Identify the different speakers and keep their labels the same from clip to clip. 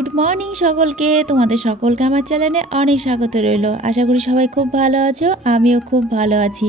Speaker 1: Good morning সকলকে। তোমাদের সকলকে আমার চ্যানেলে অনেক স্বাগত রইল। আশা করি সবাই খুব ভালো আছো, আমিও খুব ভালো আছি।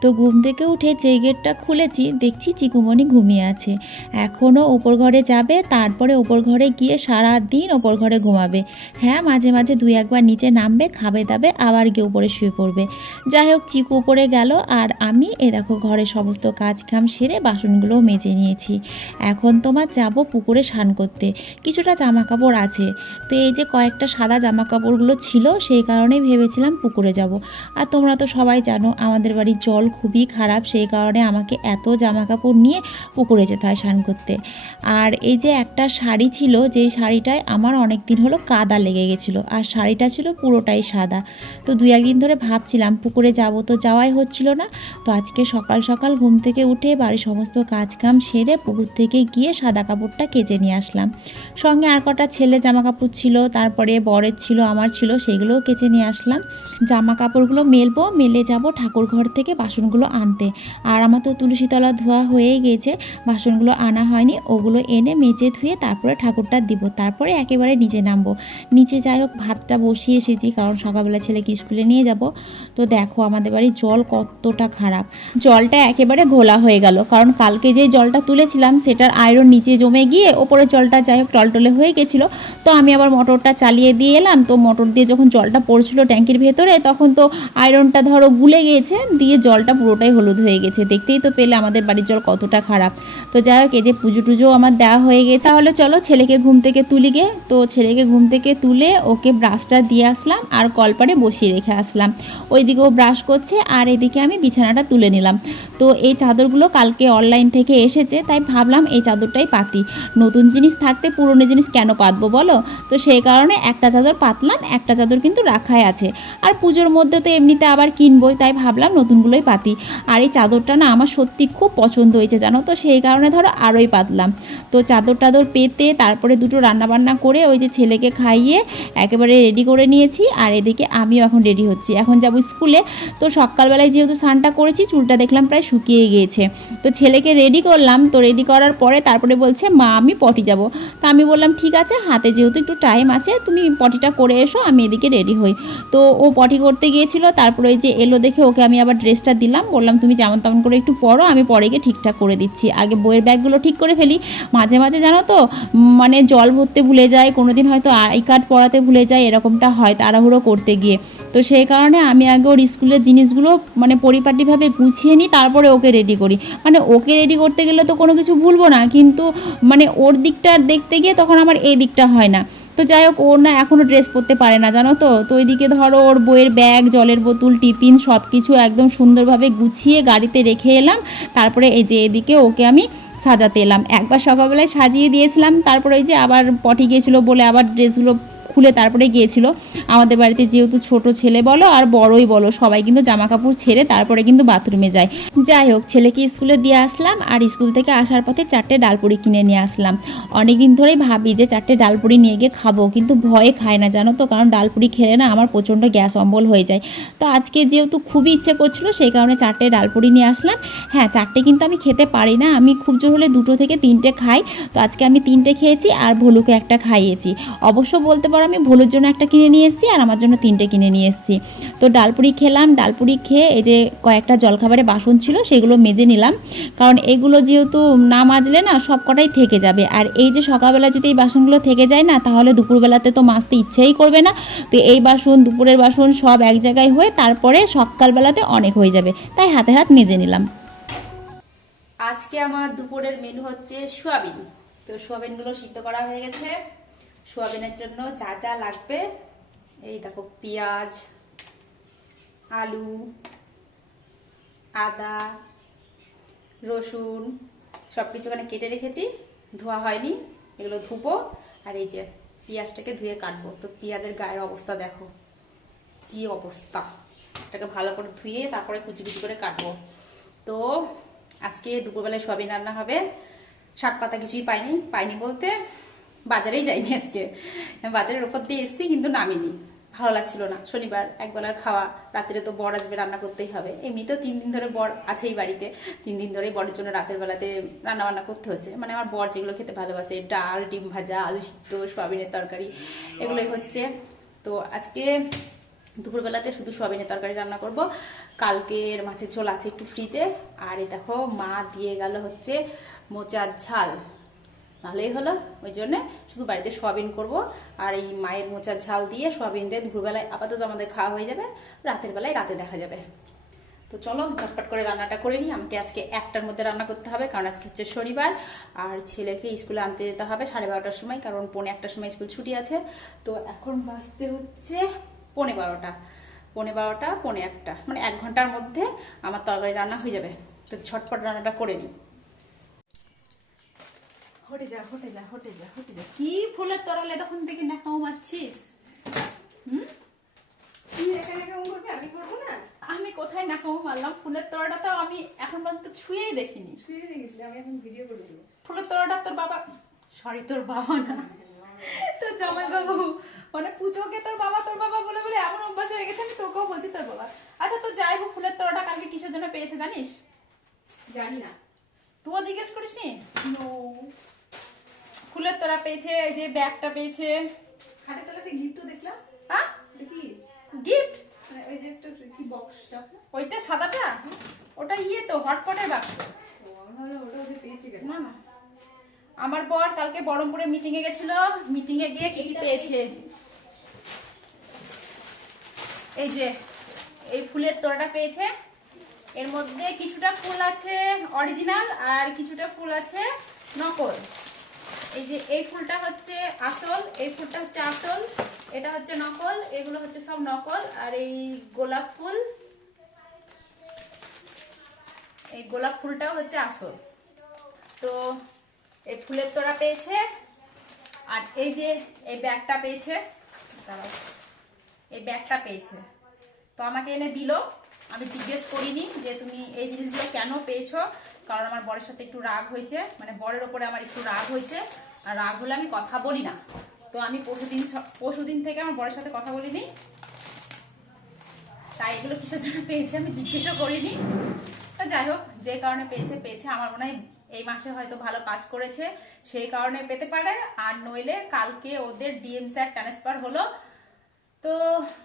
Speaker 1: তো ঘুম থেকে উঠে যে গেটটা খুলেছি, দেখছি চিকুমণি ঘুমিয়ে আছে। এখনও ওপর ঘরে যাবে, তারপরে ওপর ঘরে গিয়ে সারা দিন ওপর ঘরে ঘুমাবে। হ্যাঁ মাঝে মাঝে দুই একবার নিচে নামবে, খাবে দাবে, আবার গিয়ে উপরে শুয়ে পড়বে। যাই হোক, চিকু উপরে গেল, আর আমি, এ দেখো ঘরের সমস্ত কাজ কাম সেরে বাসনগুলোও মেজে নিয়েছি। এখন তোমার যাব পুকুরে স্নান করতে। কিছুটা জামা কাপড় আছে। তো এই যে কয়েকটা সাদা জামা কাপড়গুলো ছিল, সেই কারণেই ভেবেছিলাম পুকুরে যাব। আর তোমরা তো সবাই জানো, আমাদের বাড়ির জল খুবই খারাপ, সেই কারণে আমাকে এত জামা কাপড় নিয়ে পুকুরে যেতে হয় স্নান করতে। আর এই যে একটা শাড়ি ছিল, যেই শাড়িটায় আমার অনেক দিন হলো কাদা লেগে গেছিল, আর শাড়িটা ছিল পুরোটাই সাদা। তো দুই একদিন ধরে ভাবছিলাম, পুকুরে যাব তো যাওয়াই হচ্ছিল না। তো আজকে সকাল সকাল ঘুম থেকে উঠে বাড়ির সমস্ত কাজ কাম সেরে পুকুর থেকে গিয়ে সাদা কাপড়টা কেচে নিয়ে আসলাম। সঙ্গে আর কটা ছেলে জামা কাপড় ছিল, তারপরে বরের ছিল, আমার ছিল, সেগুলোও কেচে নিয়ে আসলাম। জামা কাপড়গুলো মেলবো, মেলে যাব ঠাকুর ঘর থেকে বাসনগুলো আনতে। আর আমার তো তুলসীতলা ধোয়া হয়েই গেছে, বাসনগুলো আনা হয়নি, ওগুলো এনে মেজে ধুয়ে তারপরে ঠাকুরটা দিব। তারপরে একেবারে নিচে নামবো। নিচে যাই হোক, ভাতটা বসিয়ে এসেছি, কারণ সকালবেলা ছেলেকে স্কুলে নিয়ে যাব। তো দেখো, আমাদের বাড়ির জল কতটা খারাপ। জলটা একেবারে ঘোলা হয়ে গেল, কারণ কালকে যে জলটা তুলেছিলাম, সেটার আয়রন নিচে জমে গিয়ে ওপরে জলটা যাই হোক, টলটলে হয়ে গেছিল। তো আমি আবার মোটরটা চালিয়ে দিয়ে এলাম। তো মোটর দিয়ে যখন জলটা পড়ছিল ট্যাঙ্কির ভেতরে, তখন তো আয়রনটা ধরো গুলে গিয়েছে দিয়ে জলটা পুরোটাই হলুদ হয়ে গেছে। দেখতেই তো পেলে আমাদের বাড়ির জল কতটা খারাপ। তো যাই হোক, এই যে পুজো টুজো আমার দেওয়া হয়ে গেছে। তাহলে চলো ছেলেকে ঘুম থেকে তুলি গে। তো ছেলেকে ঘুম থেকে তুলে ওকে ব্রাশটা দিয়ে আসলাম আর কলপারে বসিয়ে রেখে আসলাম। ওইদিকে ও ব্রাশ করছে আর এদিকে আমি বিছানাটা তুলে নিলাম। তো এই চাদরগুলো কালকে অনলাইন থেকে এসেছে, তাই ভাবলাম এই চাদরটাই পাতি। নতুন জিনিস থাকতে পুরনো জিনিস কেন পাতবো বলো? তো সেই কারণে একটা চাদর পাতলাম, একটা চাদর কিন্তু রাখাই আছে। আর পুজোর মধ্যে তো এমনিতে আবার কিনবই, তাই ভাবলাম নতুনগুলোই পাতি। আর এই চাদরটা না আমার সত্যি খুব পছন্দ হয়েছে, জানো তো? সেই কারণে ধরো আরোই পাতলাম। তো চাদর টাদর পেতে তারপরে দুটো রান্নাবান্না করে ওই যে ছেলেকে খাইয়ে একেবারে রেডি করে নিয়েছি। আর এদিকে আমিও এখন রেডি হচ্ছি। এখন যাব স্কুলে। তো সকালবেলায় যেহেতু স্নানটা করেছি, চুলটা দেখলাম প্রায় শুকিয়ে গিয়েছে। তো ছেলেকে রেডি করলাম। তো রেডি করার পরে তারপরে বলছে, মা, আমি পটি যাব। তা আমি বললাম, ঠিক আছে, হাতে যেহেতু একটু টাইম আছে, তুমি পটিটা করে এসো, আমি এদিকে রেডি হই। তো ও পটি করতে গিয়েছিল। তারপরে ওই যে এলো দেখে ওকে আমি আবার ড্রেসটা দিলাম। বললাম তুমি যেমন তেমন করে একটু পড়ো, আমি পরে গিয়ে ঠিকঠাক করে দিচ্ছি। আগে বইয়ের ব্যাগগুলো ঠিক করে ফেলি। মাঝে মাঝে জানো তো মানে জল ভরতে ভুলে যায় কোনো দিন হয়তো আই কার্ড পড়াতে ভুলে যায় এরকমটা হয় তাড়াহুড়ো করতে গিয়ে। তো সেই কারণে আমি আগে ওর স্কুলের জিনিসগুলো মানে পরিপাটিভাবে গুছিয়ে নিই, তারপরে ওকে রেডি করি। মানে ওকে রেডি করতে গেলে তো কোনো কিছু ভুলবো না, কিন্তু মানে ওর দিকটা দেখতে গিয়ে তখন আমার এই দিকটা হয় না। তো যাই হোক, ওর না এখনও ড্রেস পরতে পারে না, জানো তো? তো ওইদিকে ধরো ওর বইয়ের ব্যাগ জলের বোতল, টিফিন সব কিছু একদম সুন্দরভাবে গুছিয়ে গাড়িতে রেখে এলাম। তারপরে এই যে এদিকে ওকে আমি সাজাতে এলাম। একবার সকালবেলায় সাজিয়ে দিয়েছিলাম। তারপরে ওই যে আবার পটি গিয়েছিল বলে আবার ড্রেসগুলো খুলে তারপরে গিয়েছিল। আমাদের বাড়িতে যেহেতু ছোট ছেলে বলো আর বড়ই বলো, সবাই কিন্তু জামা কাপড় ছেড়ে তারপরে কিন্তু বাথরুমে যায়। যাই হোক, ছেলেকে স্কুলে দিয়ে আসলাম আর স্কুল থেকে আসার পথে চারটে ডালপুরি কিনে নিয়ে আসলাম। অনেক দিন ধরেই ভাবি যে চারটে ডালপুরি নিয়ে গিয়ে খাব, কিন্তু ভয়ে খায় না, জানো তো, কারণ ডালপুরি খেলে না আমার প্রচণ্ড গ্যাস অম্বল হয়ে যায়। তো আজকে যেহেতু খুবই ইচ্ছে করছিল, সেই কারণে চারটে ডালপুরি নিয়ে আসলাম। হ্যাঁ চারটে কিন্তু আমি খেতে পারি না, আমি খুব জোর হলে দুটো থেকে তিনটে খাই। তো আজকে আমি তিনটে খেয়েছি আর ভলুকে একটা খাইয়েছি। অবশ্য বলতে পারো আমি ভলুর জন্য একটা কিনে নিয়ে এসেছি আর আমার জন্য তিনটে কিনে নিয়ে এসেছি। তো ডালপুরি খেলাম, ডালপুরি খেয়ে এই যে কয়েকটা জলখাবারে বাসন ছিল সেগুলো মেজে নিলাম। কারণ এগুলো যেহেতু না মাজলে না সব কটাই থেকে যাবে। আর এই যে সকালবেলা যদি এই বাসনগুলো থেকে যায় না, তাহলে দুপুরবেলাতে তো মাজতে ইচ্ছেই করবে না। তো এই বাসন, দুপুরের বাসন সব এক জায়গায় হয়ে তারপরে সকালবেলাতে অনেক হয়ে যাবে। তাই হাতে হাত মেজে নিলাম। আজকে আমার দুপুরের মেনু হচ্ছে সোয়াবিন। তো সোয়াবিনগুলো সিদ্ধ করা হয়ে গেছে। সোয়াবিনের জন্য যা যা লাগবে, এই দেখো পেঁয়াজ, আলু, আদা, রসুন সব কিছু মানে কেটে রেখেছি, ধোয়া হয়নি, এগুলো ধুবো, আর এই যে পেঁয়াজটাকে ধুয়ে কাটবো। তো পেঁয়াজের গায়ের অবস্থা দেখো, কি অবস্থা। এটাকে ভালো করে ধুয়ে তারপরে কুচি কুচি করে কাটবো। তো আজকে দুপুরবেলায় সোয়াবিন রান্না হবে, শাক পাতা কিছুই পাইনি পাইনি বলতে বাজারেই যাইনি আজকে। বাজারের ওপর দিয়ে এসছি, কিন্তু নামিনি। ভালো লাগছিল না। শনিবার একবেলার খাওয়া, রাত্রে তো বর আসবে, রান্না করতেই হবে। এমনিতেও তিন দিন ধরে বর আছেই বাড়িতে। তিন দিন ধরেই বরের জন্য রাতের বেলাতে রান্না বান্না করতে হচ্ছে। মানে আমার বর যেগুলো খেতে ভালোবাসে, ডাল, ডিম ভাজা, আলু সিদ্ধ, সোয়াবিনের তরকারি, এগুলোই হচ্ছে। তো আজকে দুপুরবেলাতে শুধু সোয়াবিনের তরকারি রান্না করব। কালকের মাছের ঝোল আছে একটু ফ্রিজে আর এই দেখো, মা দিয়ে গেল হচ্ছে মোচার ঝাল। ভালোই হলো, ওই জন্য শুধু বাড়িতে সোয়াবিন করব। আর এই মায়ের মোচার ঝাল দিয়ে সোয়াবিন দিয়ে দুপুরবেলায় আপাতত আমাদের খাওয়া হয়ে যাবে, রাতের বেলায় রাতে দেখা যাবে। তো চলো, ঝটপট করে রান্নাটা করে নিই। আমাকে আজকে একটার মধ্যে রান্না করতে হবে, কারণ আজকে হচ্ছে শনিবার, আর ছেলেকে স্কুলে আনতে যেতে হবে সাড়ে বারোটার সময়, কারণ পৌনে একটার সময় স্কুল ছুটি আছে। তো এখন বাজছে হচ্ছে পৌনে বারোটা পৌনে বারোটা, পৌনে একটা মানে এক ঘণ্টার মধ্যে আমার তরকারি রান্না হয়ে যাবে। তো ঝটপট রান্নাটা করে নিই। হটে যা হটে যা হটে যা হটে যা। কি ফুলের তরলে তখন থেকে নাকাও মারছিস হুম?
Speaker 2: আমি করব না?
Speaker 1: আমি কোথায় নাকাও মারলাম? ফুলের তরটা তো আমি এখন পর্যন্ত ছুঁয়েই দেখিনি।
Speaker 2: শুয়ে দেখেছিলি আমি এখন ভিডিও করে
Speaker 1: ফুলের তরটা তোর বাবা সরি তোর বাবা না। তোর জামাই বাবু মানে পুজোকে তোর বাবা তোর বাবা বলে বলে এমন অভ্যাস হয়ে গেছে আমি তোকেও বলছি তোর বাবা। আচ্ছা তো যাই হোক ফুলের তরটা কালকে কিসের জন্য পেয়েছে জানিস?
Speaker 2: জানি না।
Speaker 1: তুইও জিজ্ঞেস করিস নো ফুলের তোরা পেয়েছে এই যে ব্যাগটা পেয়েছে।
Speaker 2: খাটের তলাতে গিফটও দেখলাম।
Speaker 1: হ্যাঁ?
Speaker 2: কি?
Speaker 1: গিফট
Speaker 2: ওই যে একটা কি বক্সটা
Speaker 1: ওইটা সাদাটা? ওটা ইয়ে তো হটপটের বাক্স। না না। আমার বর কালকে বহরমপুরে মিটিং এ গেছিল মিটিং এ গিয়ে কি কি পেয়েছে? এই যে এই ফুলের তোড়াটা পেয়েছে। এর মধ্যে কিছুটা ফুল আছে অরিজিনাল আর কিছুটা ফুল আছে নকল। এই যে এই ফুলটা হচ্ছে আসল, এই ফুলটা হচ্ছে আসল, এটা হচ্ছে নকল, এগুলো হচ্ছে সব নকল, আর এই গোলাপ ফুল, এই গোলাপ ফুলটাও হচ্ছে আসল তো এই ফুলের তোড়া পেয়েছে, আর এই যে এই ব্যাগটা পেয়েছে। এই ব্যাগটা পেয়েছে তো আমাকে এনে দিল, আমি জিজ্ঞেস করিনি যে তুমি এই জিনিসগুলো কেন পেয়েছ কারণ আমার বরের সাথে একটু রাগ হয়েছে মানে বরের ওপরে আমার একটু রাগ হয়েছে, আর রাগ হলে আমি কথা বলি না। তো আমি পরশুদিন পরশুদিন থেকে আমার বরের সাথে কথা বলিনি। তাই এগুলো কিসের জন্য পেয়েছে আমি জিজ্ঞেসও করিনি। তো যাই হোক, যে কারণে পেয়েছে পেয়েছে। আমার মনে হয় এই মাসে হয়তো ভালো কাজ করেছে, সেই কারণে পেতে পারে। আর নইলে কালকে ওদের ডিএম স্যার ট্রান্সফার হলো। তো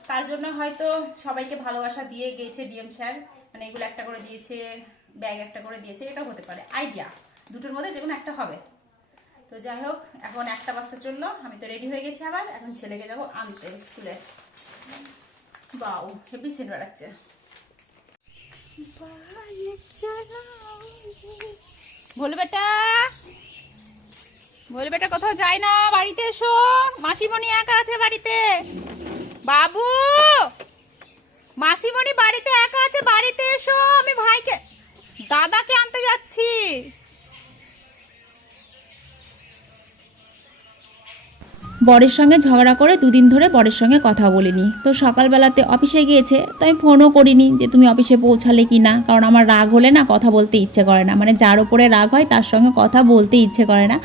Speaker 1: তার জন্য হয়তো সবাইকে ভালোবাসা দিয়ে গেছে ডিএম স্যার। মানে এগুলো একটা করে দিয়েছে ব্যাগ একটা করে দিয়েছে, এটাও হতে পারে। আইডিয়া দুটোর মধ্যে যে কোনো একটা হবে। তো যাই হোক, এখন একটা বাজতে চলল, আমি তো রেডি হয়ে গেছি আবার, এখন ছেলেকে যাব আনতে স্কুলে বাউ হেভি সেন্ট বেড়াচ্ছে। বলে বেটা! বলে বেটা, কোথাও যায় না, বাড়িতে এসো। মাসিমণি একা আছে বাড়িতে। বাবু! মাসিমণি বাড়িতে একা আছে, বাড়িতে এসো। আমি ভাইকে দাদাকে আনতে যাচ্ছি।
Speaker 3: বরের সঙ্গে ঝগড়া করে দুদিন ধরে বরের সঙ্গে কথা বলিনি। তো সকালবেলাতে অফিসে গিয়েছে, তো আমি ফোনও করিনি যে তুমি অফিসে পৌঁছালে কি না কারণ আমার রাগ হলে না কথা বলতে ইচ্ছে করে না। মানে যার ওপরে রাগ হয় তার সঙ্গে কথা বলতে ইচ্ছে করে না।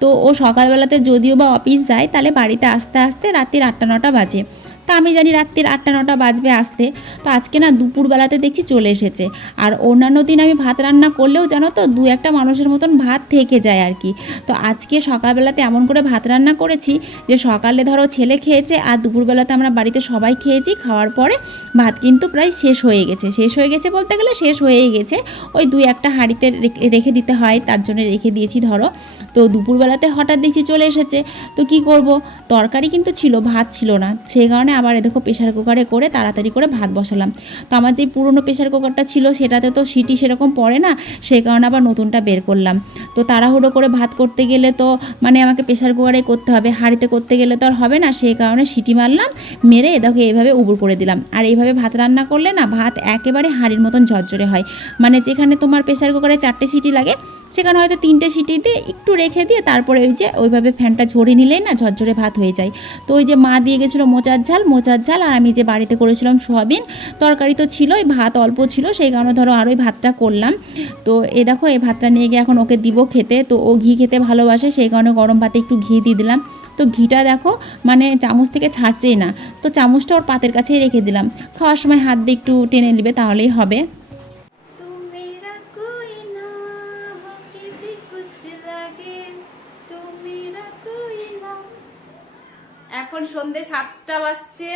Speaker 3: তো ও সকালবেলাতে যদিও বা অফিস যায়, তাহলে বাড়িতে আসতে আসতে রাত্রির আটটা নটা বাজে। তা আমি জানি রাত্রির আটটা, নটা বাজবে আসতে। তো আজকে না দুপুরবেলাতে দেখছি চলে এসেছে। আর অন্যান্য দিন আমি ভাত রান্না করলেও জানো তো দু একটা মানুষের মতন ভাত থেকে যায় আর কি। তো আজকে সকালবেলাতে এমন করে ভাত রান্না করেছি যে সকালে ধরো ছেলে খেয়েছে আর দুপুরবেলাতে আমরা বাড়িতে সবাই খেয়েছি, খাওয়ার পরে ভাত কিন্তু প্রায় শেষ হয়ে গেছে। শেষ হয়ে গেছে বলতে গেলে শেষ হয়েই গেছে। ওই দুই একটা হাঁড়িতে রেখে- দিতে হয়, তার জন্য রেখে দিয়েছি ধরো। তো দুপুরবেলাতে হঠাৎ দেখছি চলে এসেছে। তো কি করব? তরকারি কিন্তু ছিল, ভাত ছিল না। সেই কারণে আবার দেখো প্রেশার কুকারে করে তাড়াতাড়ি করে ভাত বসালাম। তো আমার যে পুরনো প্রেশার কুকারটা ছিল সেটাতে তো সিটি সেরকম পড়ে না, সেই কারণে আবার নতুনটা বের করলাম। তো তাড়াহুড়ো করে ভাত করতে গেলে তো মানে আমাকে প্রেশার কুকারে করতে হবে, হাঁড়িতে করতে গেলে তো আর হবে না, সেই কারণে সিটি মারলাম, মেরে দেখো এইভাবে উবুর করে দিলাম। আর এইভাবে ভাত রান্না করলে না ভাত একেবারে হাঁড়ির মতন ঝরঝরে হয়। মানে যেখানে তোমার প্রেশার কুকারে চারটে সিটি লাগে
Speaker 1: সেখানে হয়তো তিনটে সিটি দিয়ে একটু রেখে দিয়ে তারপরে ওই যে ওইভাবে ফ্যানটা ঝরে নিলেই না ঝরঝরে ভাত হয়ে যায়। তো ওই যে মা দিয়ে গেছিল মোচার ঝাল মোচার ঝাল আর আমি যে বাড়িতে করেছিলাম সোয়াবিন, তরকারি তো ছিলই, ভাত অল্প ছিল, সেই কারণে ধরো আরোই ভাতটা করলাম। তো এ দেখো এই ভাতটা নিয়ে গিয়ে এখন ওকে দিব খেতে, তো ও ঘি খেতে ভালোবাসে, সেই কারণে গরম ভাতে একটু ঘি দিয়ে দিলাম। তো ঘিটা দেখো মানে চামচ থেকে ছাড়ছেই না, তো চামচটা ওর পাতের কাছেই রেখে দিলাম। খাওয়ার সময় হাত দিয়ে একটু টেনে নেবে তাহলেই হবে।
Speaker 2: সন্ধে সাতটা বাজছে।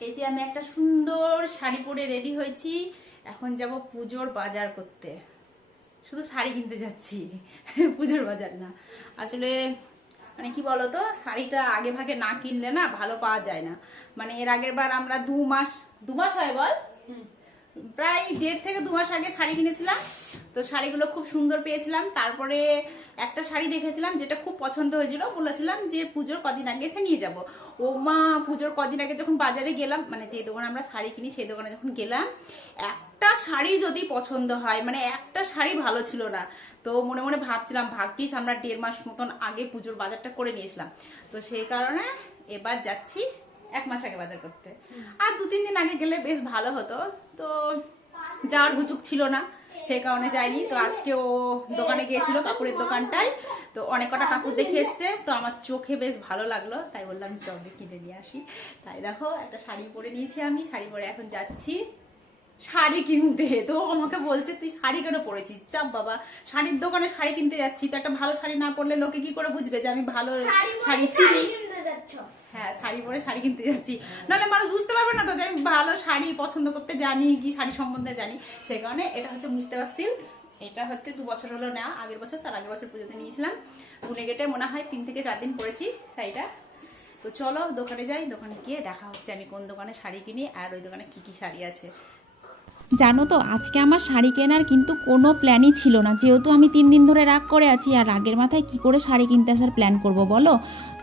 Speaker 2: এই যে আমি একটা সুন্দর শাড়ি পরে রেডি হয়েছি। এখন যাব পুজোর বাজার করতে। শুধু শাড়ি কিনতে যাচ্ছি। পুজোর বাজার না। আসলে মানে কি বলতো, শাড়িটা আগে ভাগে না কিনলে না ভালো পাওয়া যায় না। মানে এর আগের বার আমরা দু মাস দু মাস হয় বল? প্রায় দেড় থেকে দু মাস আগে শাড়ি কিনেছিলাম। তো শাড়িগুলো খুব সুন্দর পেয়েছিলাম। তারপরে একটা শাড়ি দেখেছিলাম, যেটা খুব পছন্দ হয়েছিল। বলেছিলাম যে পুজোর কদিন আগে এসে নিয়ে যাব। ও মা, পুজোর কদিন আগে যখন বাজারে গেলাম মানে যে দোকানে আমরা শাড়ি কিনি, সেই দোকানে যখন গেলাম, একটা শাড়ি যদি পছন্দ হয় মানে একটা শাড়ি ভালো ছিল না, তো মনে মনে ভাবছিলাম, ভাগ্যিস আমরা দেড় মাস মতন আগে পুজোর বাজারটা করে নিয়েছিলাম তো সেই কারণে এবার যাচ্ছি এক মাস আগে বাজার করতে। আর দু তিন দিন আগে গেলে বেশ ভালো হতো। তো যাওয়ার হুচুক ছিল না সেই কারণে যায়নি। তো আজকে ও দোকানে গিয়েছিল কাপড়ের দোকানটায়। তো অনেক কটা কাপড় দেখে এসছে। তো আমার চোখে বেশ ভালো লাগল। তাই বললাম চবে কিনে নিয়ে আসি। তাই দেখো একটা শাড়ি পরে নিয়েছি আমি। শাড়ি পরে এখন যাচ্ছি। শাড়ি কিনতে। তো আমাকে বলছে তুই শাড়ি কেন পরেছিস? চাপ বাবা শাড়ির দোকানে শাড়ি কিনতে যাচ্ছি তো একটা ভালো শাড়ি না পরলে লোকে কি করে বুঝবে যে আমি ভালো শাড়ি চিনি হ্যাঁ শাড়ি পরে শাড়ি কিনতে যাচ্ছি। নাহলে মানুষ বুঝতে পারবে না তো যে আমি ভালো শাড়ি পছন্দ করতে জানি কি শাড়ি সম্বন্ধে জানি। সেই কারণে এটা হচ্ছে মুস্তাবা সিল্ক এটা হচ্ছে দু বছর হলো না আগের বছর তার আগের বছর পুজোতে নিয়েছিলাম। পুনে গেটে মনে হয় তিন থেকে চার দিন পরেছি শাড়িটা। তো চলো দোকানে যাই দোকানে গিয়ে দেখা হচ্ছে আমি কোন দোকানে শাড়ি কিনি আর ওই দোকানে কি কি শাড়ি আছে।
Speaker 1: জানো তো, আজকে আমার শাড়ি কেনার কিন্তু কোনো প্ল্যানই ছিল না। যেহেতু আমি তিন দিন ধরে রাগ করে আছি, আর রাগের মাথায় কি করে শাড়ি কিনতে আসার প্ল্যান করব বলো?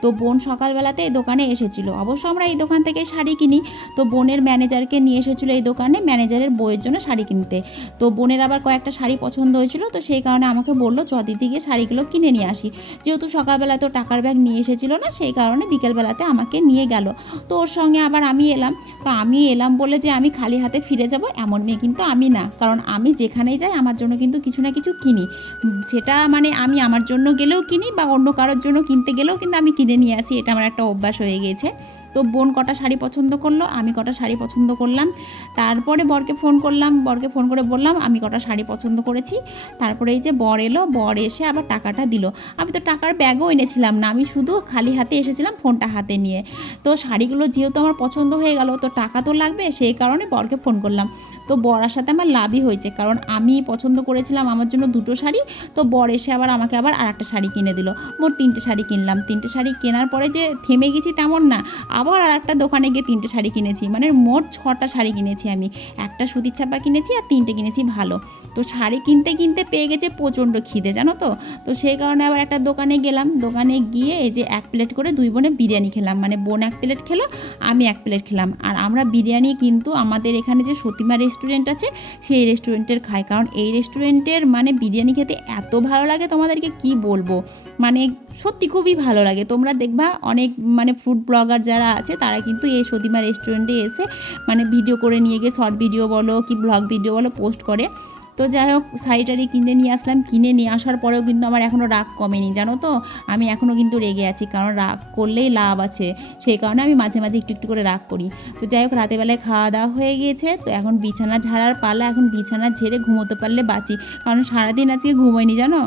Speaker 1: তো বোন সকালবেলাতে এই দোকানে এসেছিল। অবশ্য আমরা এই দোকান থেকেই শাড়ি কিনি। তো বোনের ম্যানেজারকে নিয়ে এসেছিল এই দোকানে ম্যানেজারের বইয়ের জন্য শাড়ি কিনতে। তো বোনের আবার কয়েকটা শাড়ি পছন্দ হয়েছিল, তো সেই কারণে আমাকে বলল, চ দিদি গিয়ে শাড়িগুলো কিনে নিয়ে আসি। যেহেতু সকালবেলা তো টাকার ব্যাগ নিয়ে এসেছিল না, সেই কারণে বিকেলবেলাতে আমাকে নিয়ে গেল। তো ওর সঙ্গে আবার আমি এলাম। তো আমি এলাম বলে যে আমি খালি হাতে ফিরে যাব, এমন মেয়ে কিন্তু আমি না। কারণ আমি যেখানেই যাই, আমার জন্য কিন্তু কিছু না কিছু কিনি। সেটা মানে আমি আমার জন্য গেলেও কিনি বা অন্য কারোর জন্য কিনতে গেলেও কিন্তু আমি কিনে নিয়ে আসি। এটা আমার একটা অভ্যাস হয়ে গিয়েছে তো বোন কটা শাড়ি পছন্দ করল, আমি কটা শাড়ি পছন্দ করলাম। তারপরে বরকে ফোন করলাম, বরকে ফোন করে বললাম, আমি কটা শাড়ি পছন্দ করেছি। তারপরে এই যে বর এলো, বর এসে আবার টাকাটা দিল। আমি তো টাকার ব্যাগও এনেছিলাম না, আমি শুধু খালি হাতে এসেছিলাম ফোনটা হাতে নিয়ে। তো শাড়িগুলো যেহেতু আমার পছন্দ হয়ে গেল, তো টাকা তো লাগবে, সেই কারণে বরকে ফোন করলাম। তো বরার সাথে আমার লাভই হয়েছে, কারণ আমি পছন্দ করেছিলাম আমার জন্য দুটো শাড়ি, তো বর এসে আবার আমাকে আবার আর একটা শাড়ি কিনে দিল। মোট তিনটে শাড়ি কিনলাম। তিনটে শাড়ি কেনার পরে যে থেমে গেছি তেমন না আবার আর একটা দোকানে গিয়ে তিনটে শাড়ি কিনেছি। মানে মোট ছটা শাড়ি কিনেছি আমি। একটা সুতির ছাপা কিনেছি আর তিনটে কিনেছি ভালো। তো শাড়ি কিনতে কিনতে পেয়ে গেছে প্রচণ্ড খিদে, জানো তো? তো সেই কারণে আবার একটা দোকানে গেলাম। দোকানে গিয়ে এই যে এক প্লেট করে দুই বোনে বিরিয়ানি খেলাম। মানে বোন এক প্লেট খেলো, আমি এক প্লেট খেলাম। আর আমরা বিরিয়ানি কিন্তু আমাদের এখানে যে সতীমা রেস্টুরেন্ট আছে, সেই রেস্টুরেন্টের খাই। কারণ এই রেস্টুরেন্টের মানে বিরিয়ানি খেতে এত ভালো লাগে তোমাদেরকে কি বলব? মানে সত্যি খুবই ভালো লাগে। তোমরা দেখবা অনেক মানে ফুড ব্লগার যারা আছে, তারা কিন্তু এই সতীমা রেস্টুরেন্টে এসে মানে ভিডিও করে নিয়ে গিয়ে শর্ট ভিডিও বলো কি ব্লগ ভিডিও বলো পোস্ট করে। তো যাই হোক শাড়ি কিনে নিয়ে আসলাম। কিনে নিয়ে আসার পরেও কিন্তু আমার এখনও রাগ কমেনি, জানো তো? আমি এখনও কিন্তু রেগে আছি, কারণ রাগ করলেই লাভ আছে। সেই কারণে আমি মাঝে মাঝে একটু একটু করে রাগ করি। তো যাই হোক, রাতের বেলায় খাওয়া দাওয়া হয়ে গিয়েছে তো এখন বিছানা ঝাড়ার পালা, এখন বিছানা ঝেড়ে ঘুমোতে পারলে বাঁচি। কারণ সারাদিন আজকে ঘুমোয়নি জানো?